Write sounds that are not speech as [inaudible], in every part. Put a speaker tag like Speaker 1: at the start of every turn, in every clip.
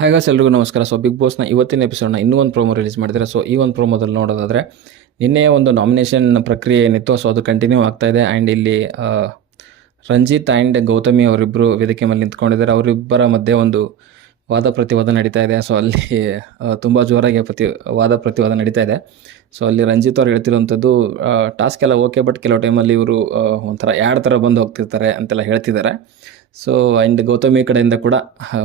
Speaker 1: ಹಾಗಾಸ್ ಎಲ್ರಿಗೂ ನಮಸ್ಕಾರ. So big ಬಾಸ್ನ ಇವತ್ತಿನ ಎಪಿಸೋಡ್ನ ಇನ್ನೂ ಒಂದು ಪ್ರೋಮೋ ರಿಲೀಸ್ ಮಾಡಿದ್ದಾರೆ ಸೊ ಈ ಒಂದು ಪ್ರೋಮೋದಲ್ಲಿ ನೋಡೋದಾದರೆ ನಿನ್ನೆಯ ಒಂದು ನಾಮಿನೇಷನ್ ಪ್ರಕ್ರಿಯೆ ಏನಿತ್ತು ಸೊ ಅದು ಕಂಟಿನ್ಯೂ ಆಗ್ತಾ ಇದೆ. ಆ್ಯಂಡ್ ಇಲ್ಲಿ ರಂಜಿತ್ ಆ್ಯಂಡ್ ಗೌತಮಿ ಅವರಿಬ್ಬರು ವೇದಿಕೆ ಮೇಲೆ ನಿಂತ್ಕೊಂಡಿದ್ದಾರೆ. ಅವರಿಬ್ಬರ ಮಧ್ಯೆ ಒಂದು ವಾದ ಪ್ರತಿವಾದ ನಡೀತಾ ಇದೆ. ಸೊ ಅಲ್ಲಿ ತುಂಬ ಜೋರಾಗಿ ಪ್ರತಿ, ವಾದ ಪ್ರತಿವಾದ ನಡೀತಾ ಇದೆ. ಸೊ ಅಲ್ಲಿ ರಂಜಿತ್ ಅವ್ರು ಹೇಳ್ತಿರುವಂಥದ್ದು ಟಾಸ್ಕ್ ಎಲ್ಲ ಓಕೆ ಬಟ್ ಕೆಲವು ಟೈಮಲ್ಲಿ ಇವರು ಒಂಥರ ಯಾಡ್ ಥರ ಬಂದು ಹೋಗ್ತಿರ್ತಾರೆ ಅಂತೆಲ್ಲ ಹೇಳ್ತಿದ್ದಾರೆ. ಸೊ ಆ್ಯಂಡ್ ಗೌತಮಿ ಕಡೆಯಿಂದ ಕೂಡ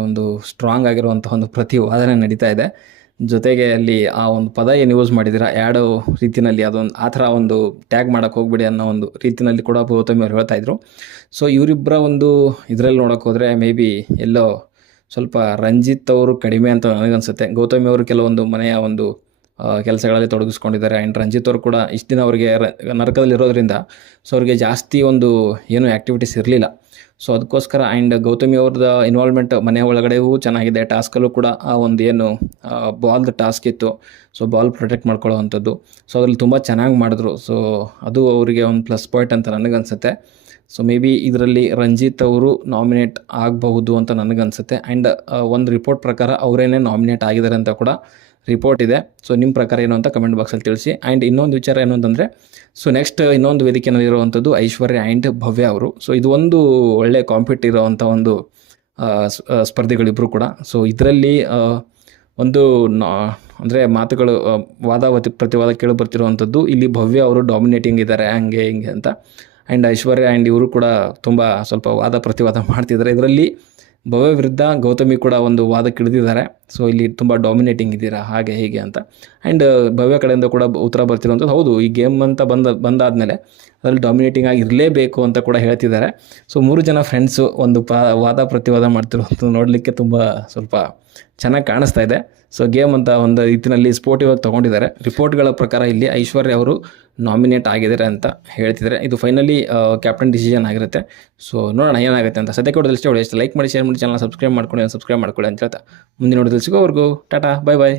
Speaker 1: ಒಂದು ಸ್ಟ್ರಾಂಗ್ ಆಗಿರುವಂಥ ಒಂದು ಪ್ರತಿವಾದನೆ ನಡೀತಾ ಇದೆ. ಜೊತೆಗೆ ಅಲ್ಲಿ ಆ ಒಂದು ಪದ ಏನು ಯೂಸ್ ಮಾಡಿದ್ದೀರಾ, ಯಾಡೋ ರೀತಿಯಲ್ಲಿ ಅದೊಂದು, ಆ ಥರ ಒಂದು ಟ್ಯಾಗ್ ಮಾಡೋಕ್ಕೆ ಹೋಗ್ಬಿಡಿ ಅನ್ನೋ ಒಂದು ರೀತಿಯಲ್ಲಿ ಕೂಡ ಗೌತಮಿ ಅವ್ರು ಹೇಳ್ತಾ ಇದ್ರು. ಸೊ ಇವರಿಬ್ಬರ ಒಂದು ಇದರಲ್ಲಿ ನೋಡೋಕ್ಕೋದ್ರೆ ಮೇ ಬಿ ಎಲ್ಲೋ ಸ್ವಲ್ಪ ರಂಜಿತ್ ಅವರು ಕಡಿಮೆ ಅಂತ ನನಗನ್ಸುತ್ತೆ. ಗೌತಮಿ ಅವರು ಕೆಲವೊಂದು ಮನೆಯ ಒಂದು ಕೆಲಸಗಳಲ್ಲಿ ತೊಡಗಿಸ್ಕೊಂಡಿದ್ದಾರೆ. ಆ್ಯಂಡ್ ರಂಜಿತ್ ಅವರು ಕೂಡ ಇಷ್ಟು ದಿನ ಅವರಿಗೆ ನರಕದಲ್ಲಿ ಇರೋದ್ರಿಂದ ಸೊ ಅವ್ರಿಗೆ ಜಾಸ್ತಿ ಒಂದು ಏನು ಆ್ಯಕ್ಟಿವಿಟೀಸ್ ಇರಲಿಲ್ಲ. ಸೊ ಅದಕ್ಕೋಸ್ಕರ ಆ್ಯಂಡ್ ಗೌತಮಿ ಅವ್ರದ ಇನ್ವಾಲ್ವ್ಮೆಂಟ್ ಮನೆ ಒಳಗಡೆಗೂ ಚೆನ್ನಾಗಿದೆ. ಟಾಸ್ಕಲ್ಲೂ ಕೂಡ ಆ ಒಂದು ಏನು ಬಾಲ್ದು ಟಾಸ್ಕ್ ಇತ್ತು. ಸೊ ಬಾಲ್ ಪ್ರೊಟೆಕ್ಟ್ ಮಾಡ್ಕೊಳ್ಳೋ ಅಂಥದ್ದು ಸೊ ಅದರಲ್ಲಿ ತುಂಬ ಚೆನ್ನಾಗಿ ಮಾಡಿದ್ರು. ಸೊ ಅದು ಅವರಿಗೆ ಒಂದು ಪ್ಲಸ್ ಪಾಯಿಂಟ್ ಅಂತ ನನಗನ್ಸುತ್ತೆ. ಸೊ ಮೇ ಬಿ ಇದರಲ್ಲಿ ರಂಜಿತ್ ಅವರು ನಾಮಿನೇಟ್ ಆಗಬಹುದು ಅಂತ ನನಗನ್ಸುತ್ತೆ. ಆ್ಯಂಡ್ ಒಂದು ರಿಪೋರ್ಟ್ ಪ್ರಕಾರ ಅವರೇನೇ ನಾಮಿನೇಟ್ ಆಗಿದ್ದಾರೆ ಅಂತ ಕೂಡ ರಿಪೋರ್ಟ್ ಇದೆ. ಸೊ ನಿಮ್ಮ ಪ್ರಕಾರ ಏನು ಅಂತ ಕಮೆಂಟ್ ಬಾಕ್ಸಲ್ಲಿ ತಿಳಿಸಿ. ಆ್ಯಂಡ್ ಇನ್ನೊಂದು ವಿಚಾರ ಏನು ಅಂತಂದರೆ ಸೊ ನೆಕ್ಸ್ಟ್ ಇನ್ನೊಂದು ವೇದಿಕೆಯಲ್ಲಿ ಇರುವಂಥದ್ದು ಐಶ್ವರ್ಯ ಆ್ಯಂಡ್ ಭವ್ಯ ಅವರು. ಸೊ ಇದು ಒಂದು ಒಳ್ಳೆ ಕಾಂಪಿಟ್ ಇರೋವಂಥ ಒಂದು ಸ್ಪರ್ಧಿಗಳಿಬ್ಬರು ಕೂಡ. ಸೊ ಇದರಲ್ಲಿ ಒಂದು ನಾ, ಅಂದರೆ ಮಾತುಗಳು ವಾದ ಪ್ರತಿವಾದ ಕೇಳಿ ಬರ್ತಿರುವಂಥದ್ದು ಇಲ್ಲಿ ಭವ್ಯ ಅವರು ಡಾಮಿನೇಟಿಂಗ್ ಇದ್ದಾರೆ, ಹಂಗೆ, ಹಿಂಗೆ ಅಂತ. ಆ್ಯಂಡ್ ಐಶ್ವರ್ಯ ಆ್ಯಂಡ್ ಇವರು ಕೂಡ ತುಂಬ ಸ್ವಲ್ಪ ವಾದ ಪ್ರತಿವಾದ [laughs] ಮಾಡ್ತಿದ್ದಾರೆ. ಇದರಲ್ಲಿ ಭವ್ಯ ವಿರುದ್ಧ ಗೌತಮಿ ಕೂಡ ಒಂದು ವಾದಕ್ಕೆ ಇಳಿದಿದ್ದಾರೆ ಸೊ ಇಲ್ಲಿ ತುಂಬ ಡಾಮಿನೇಟಿಂಗ್ ಇದ್ದೀರಾ? ಹಾಗೆ, ಹೀಗೆ ಅಂತ. ಆ್ಯಂಡ್ ಭವ್ಯ ಕಡೆಯಿಂದ ಕೂಡ ಉತ್ತರ ಬರ್ತಿರುವಂಥದ್ದು. ಹೌದು, ಈ ಗೇಮ್ ಅಂತ ಬಂದ, ಬಂದಾದಮೇಲೆ ಅದರಲ್ಲಿ ಡಾಮಿನೇಟಿಂಗ್ ಆಗಿ ಇರಲೇಬೇಕು ಅಂತ ಕೂಡ ಹೇಳ್ತಿದ್ದಾರೆ. ಸೊ ಮೂರು ಜನ ಫ್ರೆಂಡ್ಸು ಒಂದು ಪಾ, ವಾದ ಪ್ರತಿವಾದ ಮಾಡ್ತಿರುವಂಥದ್ದು ನೋಡಲಿಕ್ಕೆ ತುಂಬ ಸ್ವಲ್ಪ ಚೆನ್ನಾಗಿ ಕಾಣಿಸ್ತಾ ಇದೆ. ಸೊ ಗೇಮ್ ಅಂತ ಒಂದು ರೀತಿಯಲ್ಲಿ ಸ್ಪೋರ್ಟಿವ್ ಆಗಿ ತೊಗೊಂಡಿದ್ದಾರೆ. ರಿಪೋರ್ಟ್ಗಳ ಪ್ರಕಾರ ಇಲ್ಲಿ ಐಶ್ವರ್ಯ ಅವರು ನಾಮಿನೇಟ್ ಆಗಿದ್ದಾರೆ ಅಂತ ಹೇಳ್ತಿದ್ದಾರೆ. ಇದು ಫೈನಲಿ ಕ್ಯಾಪ್ಟನ್ ಡಿಸಿಷನ್ ಆಗಿರುತ್ತೆ. ಸೊ ನೋಡೋಣ ಏನಾಗುತ್ತೆ ಅಂತ. ಸದ್ಯಕ್ಕೆ ಹೊಡೆದಷ್ಟೇ ಹೊಡೆಯಷ್ಟು ಹೊಡೆ ಲೈಕ್ ಮಾಡಿ ಶೇರ್ ಮಾಡಿ ಚಾನಲ್ ಸಬ್ಸ್ಕ್ರೈಬ್ ಮಾಡ್ಕೊಳ್ಳಿ ಸಬ್ಸ್ಕ್ರೈಬ್ ಮಾಡ್ಕೊಳ್ಳಿ ಅಂತ ಹೇಳ್ತಾ ಮುಂದಿನ తెలుసుకో వరకు టాటా బాయ్ బాయ్.